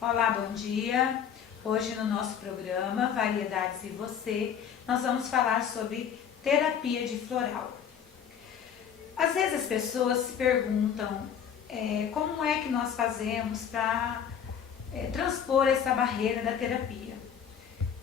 Olá, bom dia! Hoje no nosso programa Variedades e Você, nós vamos falar sobre terapia de floral. Às vezes as pessoas se perguntam como é que nós fazemos para transpor essa barreira da terapia.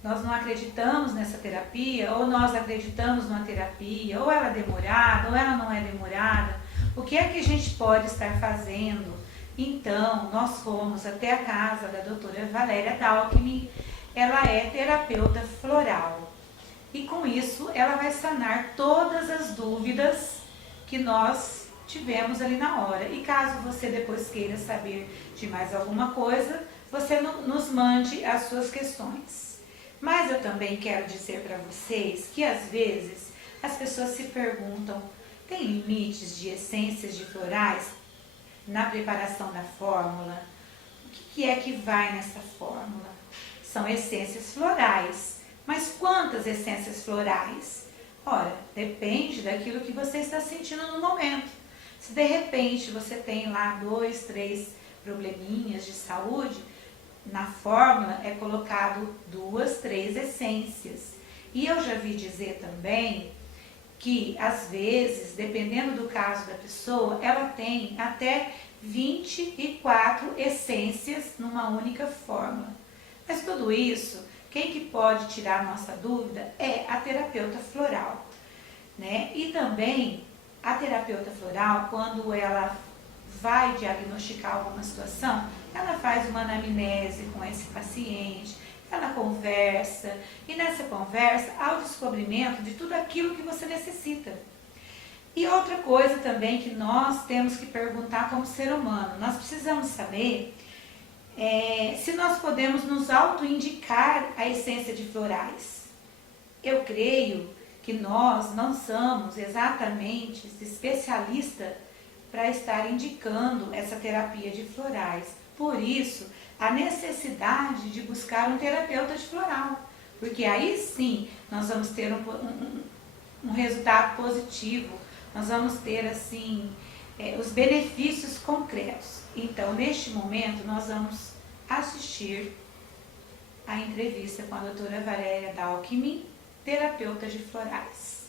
Nós não acreditamos nessa terapia, ou nós acreditamos numa terapia, ou ela é demorada, ou ela não é demorada. O que é que a gente pode estar fazendo? Então, nós fomos até a casa da doutora Valéria Dalkmin. Ela é terapeuta floral e com isso ela vai sanar todas as dúvidas que nós tivemos ali na hora. E caso você depois queira saber de mais alguma coisa, você nos mande as suas questões. Mas eu também quero dizer para vocês que às vezes as pessoas se perguntam, tem limites de essências de florais na preparação da fórmula? O que é que vai nessa fórmula? São essências florais. Mas quantas essências florais? Ora, depende daquilo que você está sentindo no momento. Se de repente você tem lá 2, 3 probleminhas de saúde, na fórmula é colocado 2, 3 essências. E eu já vi dizer também que às vezes, dependendo do caso da pessoa, ela tem até 24 essências numa única fórmula. Mas tudo isso, quem que pode tirar nossa dúvida é a terapeuta floral, né? E também a terapeuta floral, quando ela vai diagnosticar alguma situação, ela faz uma anamnese com esse paciente, ela conversa, e nessa conversa há o descobrimento de tudo aquilo que você necessita. E outra coisa também que nós temos que perguntar como ser humano, nós precisamos saber se nós podemos nos autoindicar a essência de florais. Eu creio que nós não somos exatamente especialistas para estar indicando essa terapia de florais. Por isso, a necessidade de buscar um terapeuta de floral, porque aí sim nós vamos ter um resultado positivo, nós vamos ter assim os benefícios concretos. Então, neste momento, nós vamos assistir a entrevista com a doutora Valéria Dalkmin, terapeuta de florais.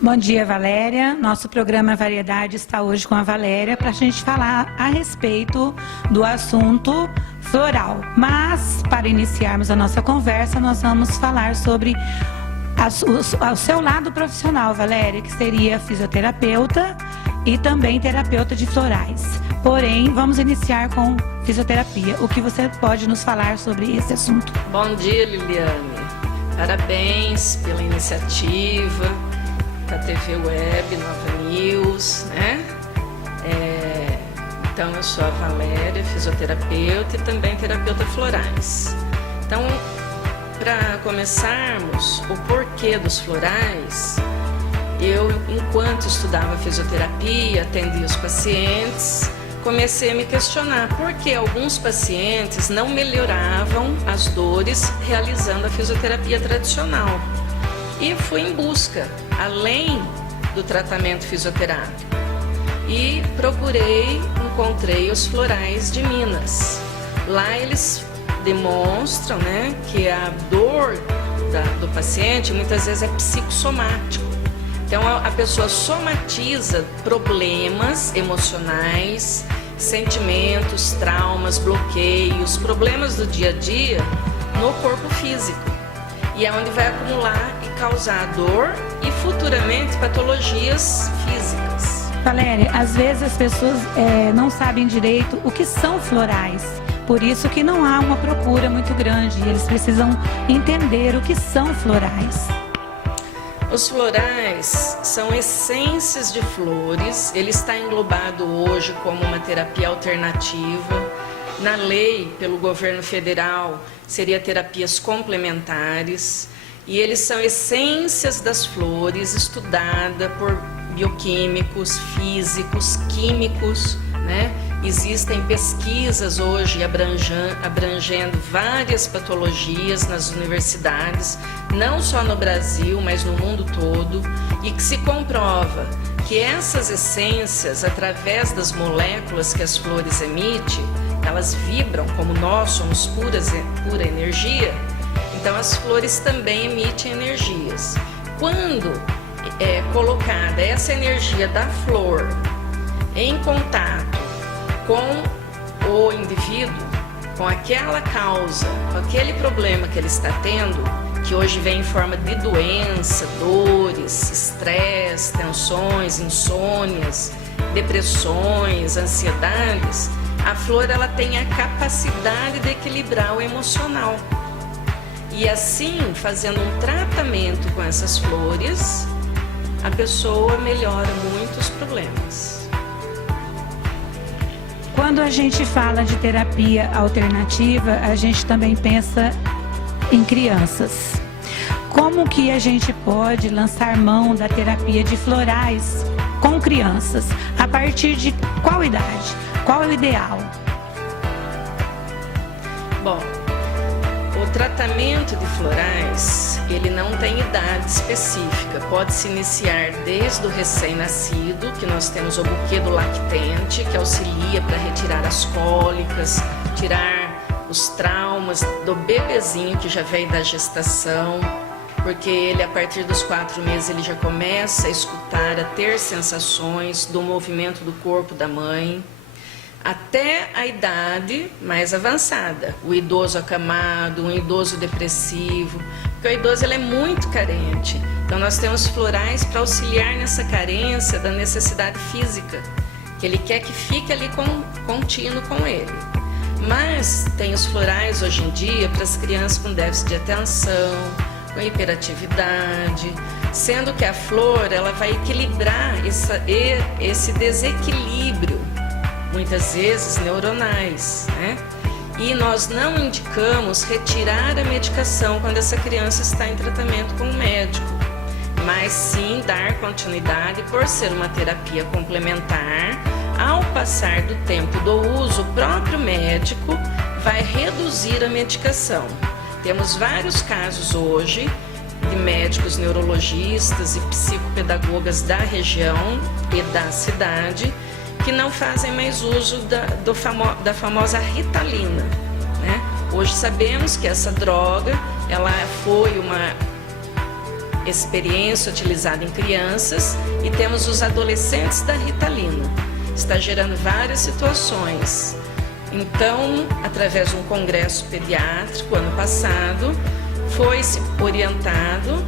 Bom dia, Valéria. Nosso programa Variedade está hoje com a Valéria para a gente falar a respeito do assunto floral. Mas, para iniciarmos a nossa conversa, nós vamos falar sobre o seu lado profissional, Valéria, que seria fisioterapeuta e também terapeuta de florais. Porém, vamos iniciar com fisioterapia. O que você pode nos falar sobre esse assunto? Bom dia, Liliane. Parabéns pela iniciativa da TV Web Nova News, né? Então, eu sou a Valéria, fisioterapeuta e também terapeuta florais. Então, para começarmos, o porquê dos florais, eu, enquanto estudava fisioterapia, atendia os pacientes, comecei a me questionar por que alguns pacientes não melhoravam as dores realizando a fisioterapia tradicional. E fui em busca, além do tratamento fisioterápico, e encontrei os florais de Minas. Lá eles demonstram, né, que a dor do paciente muitas vezes é psicossomático. Então a pessoa somatiza problemas emocionais, sentimentos, traumas, bloqueios, problemas do dia a dia no corpo físico. E é onde vai acumular e causar dor e futuramente patologias físicas. Valéria, às vezes as pessoas não sabem direito o que são florais. Por isso que não há uma procura muito grande. Eles precisam entender o que são florais. Os florais são essências de flores. Ele está englobado hoje como uma terapia alternativa. Na lei, pelo governo federal, seria terapias complementares. E eles são essências das flores, estudada por bioquímicos, físicos, químicos, né? Existem pesquisas hoje abrangendo várias patologias nas universidades, não só no Brasil, mas no mundo todo, e que se comprova que essas essências, através das moléculas que as flores emitem, elas vibram, como nós somos pura energia, então as flores também emitem energias. Quando é colocada essa energia da flor em contato com o indivíduo, com aquela causa, com aquele problema que ele está tendo, que hoje vem em forma de doença, dores, estresse, tensões, insônias, depressões, ansiedades, a flor ela tem a capacidade de equilibrar o emocional. E assim, fazendo um tratamento com essas flores, a pessoa melhora muitos problemas. Quando a gente fala de terapia alternativa, a gente também pensa em crianças. Como que a gente pode lançar mão da terapia de florais com crianças? A partir de qual idade? Qual é o ideal? Bom, o tratamento de florais, ele não tem idade específica. Pode se iniciar desde o recém-nascido, que nós temos o buquê do lactente, que auxilia para retirar as cólicas, tirar os traumas do bebezinho que já vem da gestação, porque ele, a partir dos 4 meses, ele já começa a escutar, a ter sensações do movimento do corpo da mãe, até a idade mais avançada, o idoso acamado, um idoso depressivo, porque o idoso ele é muito carente. Então nós temos florais para auxiliar nessa carência da necessidade física, que ele quer que fique ali contínuo com ele. Mas tem os florais hoje em dia para as crianças com déficit de atenção, com hiperatividade, sendo que a flor ela vai equilibrar esse desequilíbrio, muitas vezes neuronais, né? E nós não indicamos retirar a medicação quando essa criança está em tratamento com o médico, mas sim dar continuidade por ser uma terapia complementar. Ao passar do tempo do uso, o próprio médico vai reduzir a medicação. Temos vários casos hoje de médicos neurologistas e psicopedagogas da região e da cidade que não fazem mais uso da famosa Ritalina, né? Hoje sabemos que essa droga ela foi uma experiência utilizada em crianças e temos os adolescentes da Ritalina. Está gerando várias situações. Então, através de um congresso pediátrico ano passado, foi-se orientado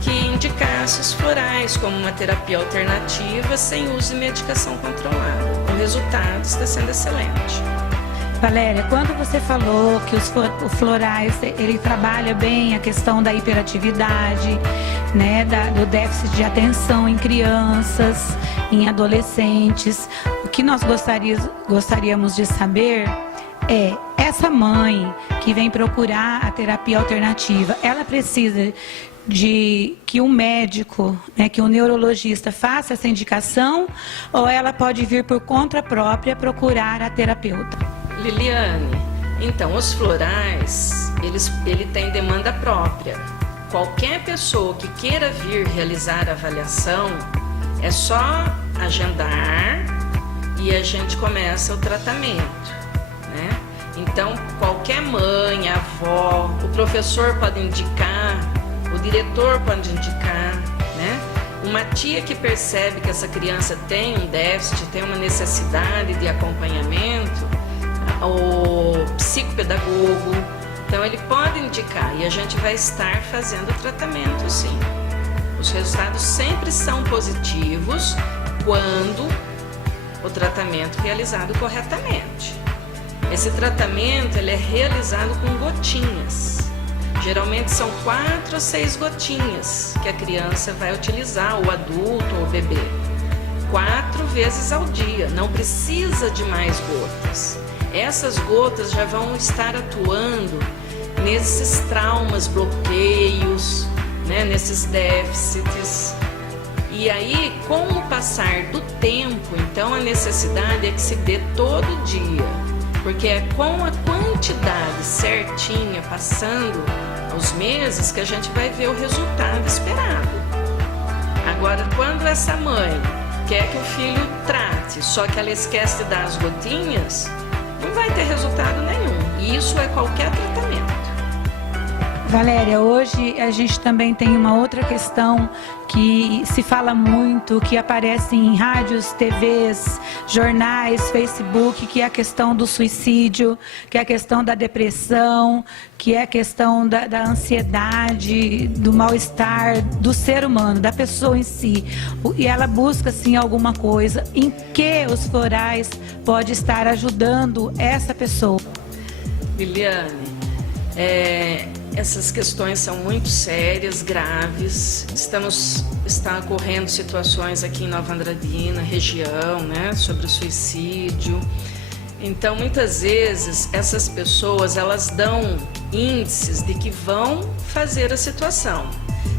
que indicasse os florais como uma terapia alternativa sem uso de medicação controlada. O resultado está sendo excelente. Valéria, quando você falou que os florais, ele trabalha bem a questão da hiperatividade, né, do déficit de atenção em crianças, em adolescentes, o que nós gostaríamos de saber é, essa mãe que vem procurar a terapia alternativa, ela precisa de que um médico, né, que um neurologista faça essa indicação, ou ela pode vir por conta própria procurar a terapeuta? Liliane, então os florais, ele tem demanda própria. Qualquer pessoa que queira vir realizar a avaliação, é só agendar e a gente começa o tratamento, né? Então, qualquer mãe, avó, o professor pode indicar, o diretor pode indicar, né? Uma tia que percebe que essa criança tem um déficit, tem uma necessidade de acompanhamento, o psicopedagogo, então ele pode indicar e a gente vai estar fazendo o tratamento, sim. Os resultados sempre são positivos quando o tratamento é realizado corretamente. Esse tratamento ele é realizado com gotinhas. Geralmente são 4 a 6 gotinhas que a criança vai utilizar, o adulto ou o bebê. 4 vezes ao dia, não precisa de mais gotas. Essas gotas já vão estar atuando nesses traumas, bloqueios, né, nesses déficits. E aí, com o passar do tempo, então a necessidade é que se dê todo dia, porque é com a quantidade certinha passando os meses que a gente vai ver o resultado esperado. Agora, quando essa mãe quer que o filho trate, só que ela esquece de dar as gotinhas, não vai ter resultado nenhum. E isso é qualquer tratamento. Valéria, hoje a gente também tem uma outra questão que se fala muito, que aparece em rádios, TVs, jornais, Facebook, que é a questão do suicídio, que é a questão da depressão, que é a questão da ansiedade, do mal-estar do ser humano, da pessoa em si. E ela busca, assim, alguma coisa em que os florais podem estar ajudando essa pessoa. Liliane, essas questões são muito sérias, graves. Está ocorrendo situações aqui em Nova Andradina, região, né, sobre o suicídio. Então, muitas vezes, essas pessoas, elas dão índices de que vão fazer a situação.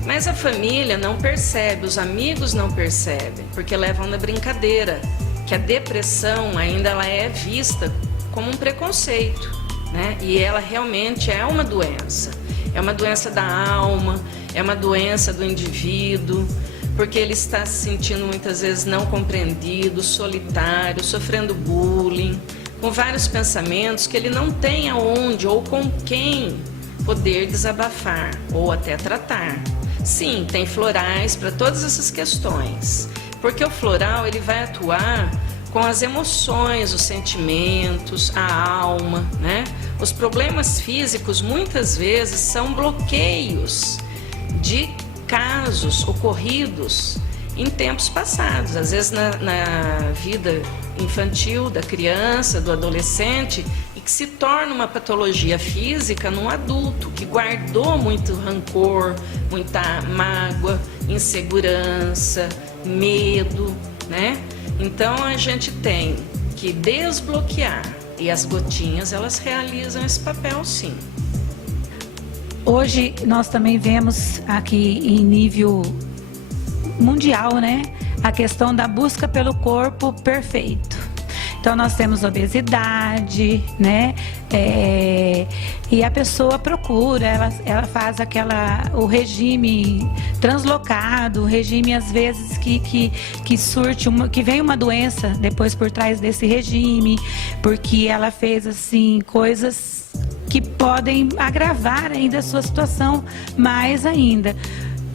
Mas a família não percebe, os amigos não percebem, porque levam na brincadeira, que a depressão ainda ela é vista como um preconceito, né? E ela realmente é uma doença. É uma doença da alma, é uma doença do indivíduo, porque ele está se sentindo muitas vezes não compreendido, solitário, sofrendo bullying, com vários pensamentos que ele não tem aonde ou com quem poder desabafar ou até tratar. Sim, tem florais para todas essas questões, porque o floral ele vai atuar com as emoções, os sentimentos, a alma, né? Os problemas físicos muitas vezes são bloqueios de casos ocorridos em tempos passados, às vezes na vida infantil da criança, do adolescente, e que se torna uma patologia física num adulto que guardou muito rancor, muita mágoa, insegurança, medo, né? Então a gente tem que desbloquear, e as gotinhas elas realizam esse papel, sim. Hoje nós também vemos aqui em nível mundial, né, a questão da busca pelo corpo perfeito. Então nós temos obesidade, né, e a pessoa procura, ela faz o regime translocado, o regime às vezes que surte, que vem uma doença depois por trás desse regime, porque ela fez assim coisas que podem agravar ainda a sua situação mais ainda.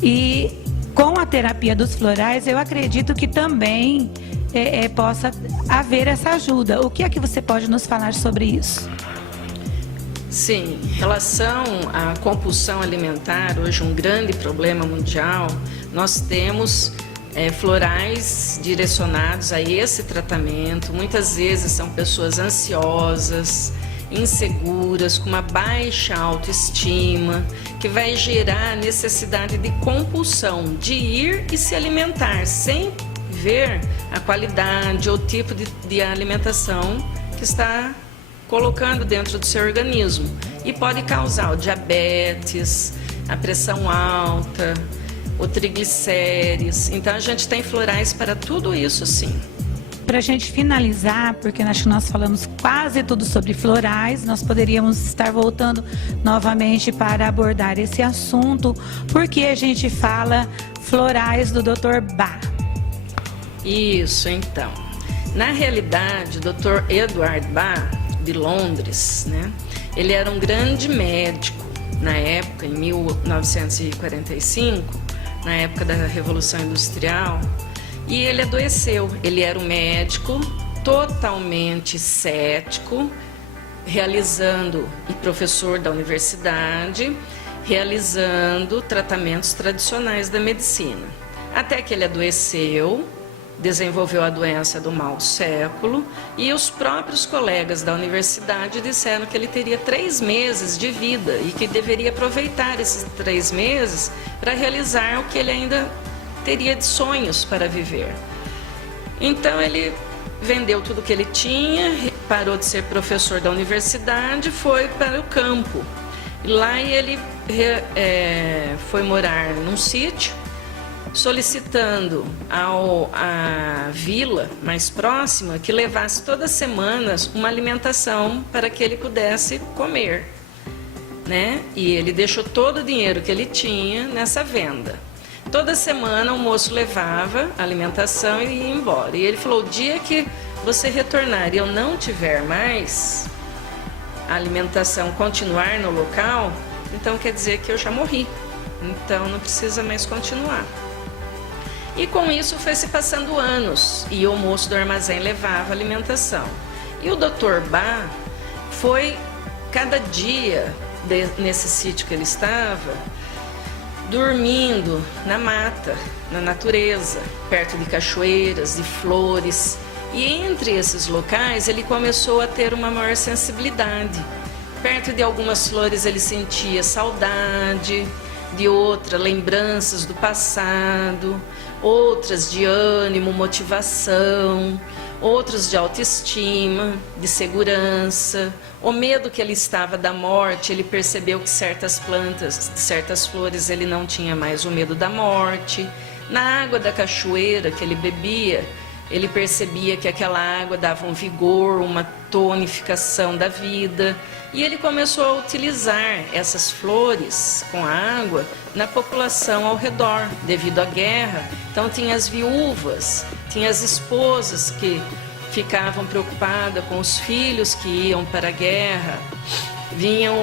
E com a terapia dos florais, eu acredito que também possa haver essa ajuda. O que é que você pode nos falar sobre isso? Sim, em relação à compulsão alimentar, hoje um grande problema mundial, nós temos florais direcionados a esse tratamento. Muitas vezes são pessoas ansiosas, inseguras, com uma baixa autoestima, que vai gerar a necessidade de compulsão, de ir e se alimentar, sem ver a qualidade ou tipo de alimentação que está colocando dentro do seu organismo. E pode causar o diabetes, a pressão alta, o triglicérides. Então a gente tem florais para tudo isso, sim. Para a gente finalizar, porque acho que nós falamos quase tudo sobre florais, nós poderíamos estar voltando novamente para abordar esse assunto, porque a gente fala florais do Dr. Bach. Isso, então. Na realidade, o Dr. Edward Bach, de Londres, né? Ele era um grande médico na época, em 1945, na época da Revolução Industrial, e ele adoeceu. Ele era um médico totalmente cético, realizando, e professor da universidade, realizando tratamentos tradicionais da medicina. Até que ele adoeceu, desenvolveu a doença do mau século, e os próprios colegas da universidade disseram que ele teria 3 meses de vida e que deveria aproveitar esses 3 meses para realizar o que ele ainda teria de sonhos para viver. Então ele vendeu tudo que ele tinha, parou de ser professor da universidade, foi para o campo. Lá ele foi morar num sítio, solicitando à vila mais próxima que levasse todas as semanas uma alimentação para que ele pudesse comer, né? E ele deixou todo o dinheiro que ele tinha nessa venda. Toda semana o moço levava a alimentação e ia embora. E ele falou: o dia que você retornar e eu não tiver mais a alimentação continuar no local, então quer dizer que eu já morri. Então não precisa mais continuar. E com isso foi se passando anos e o moço do armazém levava alimentação. E o Dr. Bá foi cada dia nesse sítio que ele estava, dormindo na mata, na natureza, perto de cachoeiras, de flores. E entre esses locais ele começou a ter uma maior sensibilidade. Perto de algumas flores ele sentia saudade, de outras lembranças do passado, outras de ânimo, motivação, outras de autoestima, de segurança. O medo que ele estava da morte, ele percebeu que certas plantas, certas flores, ele não tinha mais o medo da morte. Na água da cachoeira que ele bebia, ele percebia que aquela água dava um vigor, uma tonificação da vida. E ele começou a utilizar essas flores com a água na população ao redor, devido à guerra. Então tinha as viúvas, tinha as esposas que ficavam preocupadas com os filhos que iam para a guerra. Vinham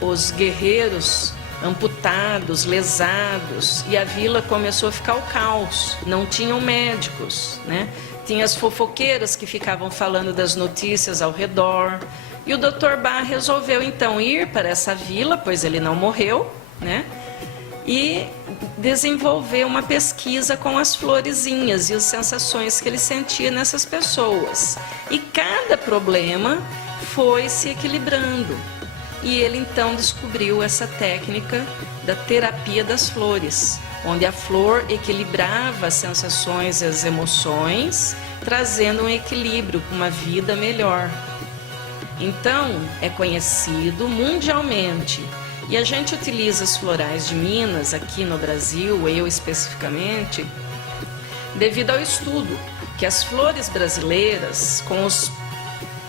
os guerreiros amputados, lesados, e a vila começou a ficar o caos. Não tinham médicos, né? Tinha as fofoqueiras que ficavam falando das notícias ao redor. E o Dr. Bá resolveu então ir para essa vila, pois ele não morreu, né? E desenvolver uma pesquisa com as florezinhas e as sensações que ele sentia nessas pessoas. E cada problema foi se equilibrando. E ele então descobriu essa técnica da terapia das flores, onde a flor equilibrava as sensações e as emoções, trazendo um equilíbrio para uma vida melhor. Então, é conhecido mundialmente. E a gente utiliza as florais de Minas aqui no Brasil, eu especificamente, devido ao estudo que as flores brasileiras, com os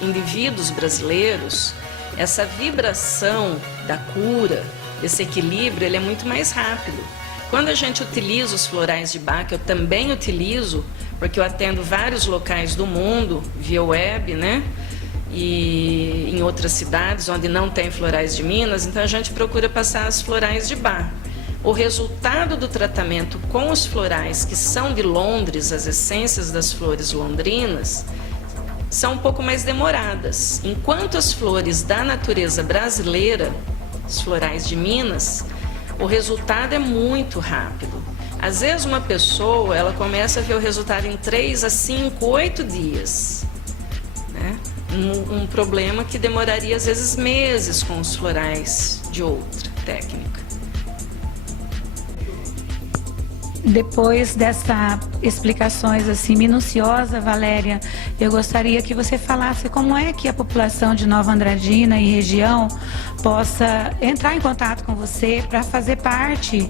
indivíduos brasileiros, essa vibração da cura, esse equilíbrio, ele é muito mais rápido. Quando a gente utiliza os florais de Bach, eu também utilizo, porque eu atendo vários locais do mundo, via web, né? E em outras cidades onde não tem florais de Minas, então a gente procura passar as florais de Bach. O resultado do tratamento com os florais que são de Londres, as essências das flores londrinas, são um pouco mais demoradas. Enquanto as flores da natureza brasileira, os florais de Minas, o resultado é muito rápido. Às vezes uma pessoa, ela começa a ver o resultado em 3 a 5, 8 dias, né? Um problema que demoraria às vezes meses com os florais de outra técnica. Depois dessa explicações assim minuciosa, Valéria, eu gostaria que você falasse como é que a população de Nova Andradina e região possa entrar em contato com você para fazer parte,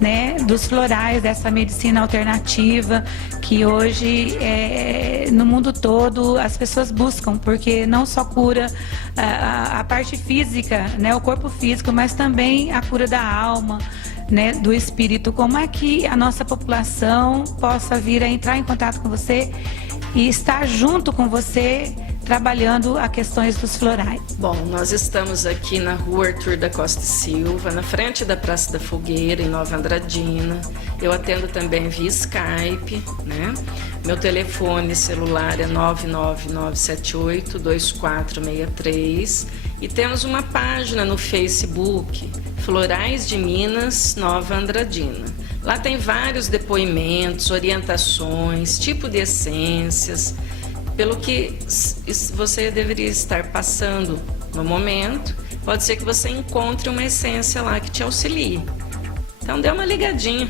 né, dos florais, dessa medicina alternativa que hoje no mundo todo as pessoas buscam, porque não só cura a parte física, né, o corpo físico, mas também a cura da alma, né, do espírito. Como é que a nossa população possa vir a entrar em contato com você e estar junto com você trabalhando a questões dos florais? Bom, nós estamos aqui na rua Arthur da Costa e Silva, na frente da Praça da Fogueira, em Nova Andradina. Eu atendo também via Skype, né? Meu telefone celular é 99978-2463 e temos uma página no Facebook, Florais de Minas, Nova Andradina. Lá tem vários depoimentos, orientações, tipo de essências, pelo que você deveria estar passando no momento. Pode ser que você encontre uma essência lá que te auxilie. Então dê uma ligadinha.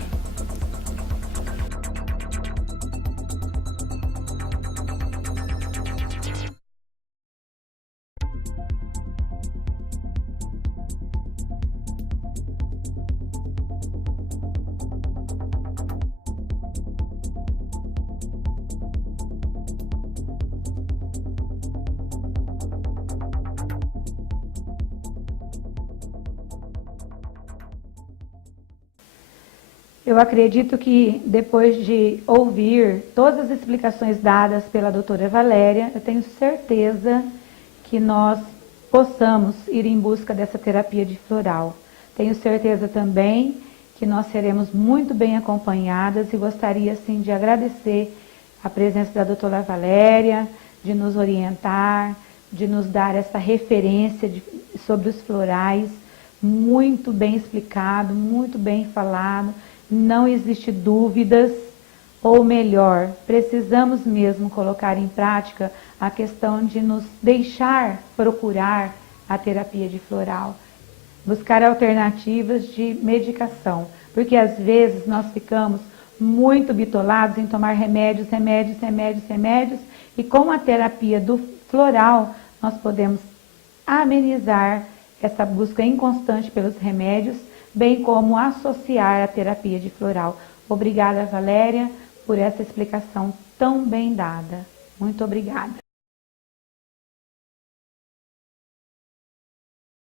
Eu acredito que depois de ouvir todas as explicações dadas pela doutora Valéria, eu tenho certeza que nós possamos ir em busca dessa terapia de floral. Tenho certeza também que nós seremos muito bem acompanhadas e gostaria, sim, de agradecer a presença da doutora Valéria, de nos orientar, de nos dar essa referência sobre os florais, muito bem explicado, muito bem falado, não existe dúvidas, ou melhor, precisamos mesmo colocar em prática a questão de nos deixar procurar a terapia de floral, buscar alternativas de medicação, porque às vezes nós ficamos muito bitolados em tomar remédios, e com a terapia do floral nós podemos amenizar essa busca inconstante pelos remédios, bem como associar a terapia de floral. Obrigada, Valéria, por essa explicação tão bem dada. Muito obrigada.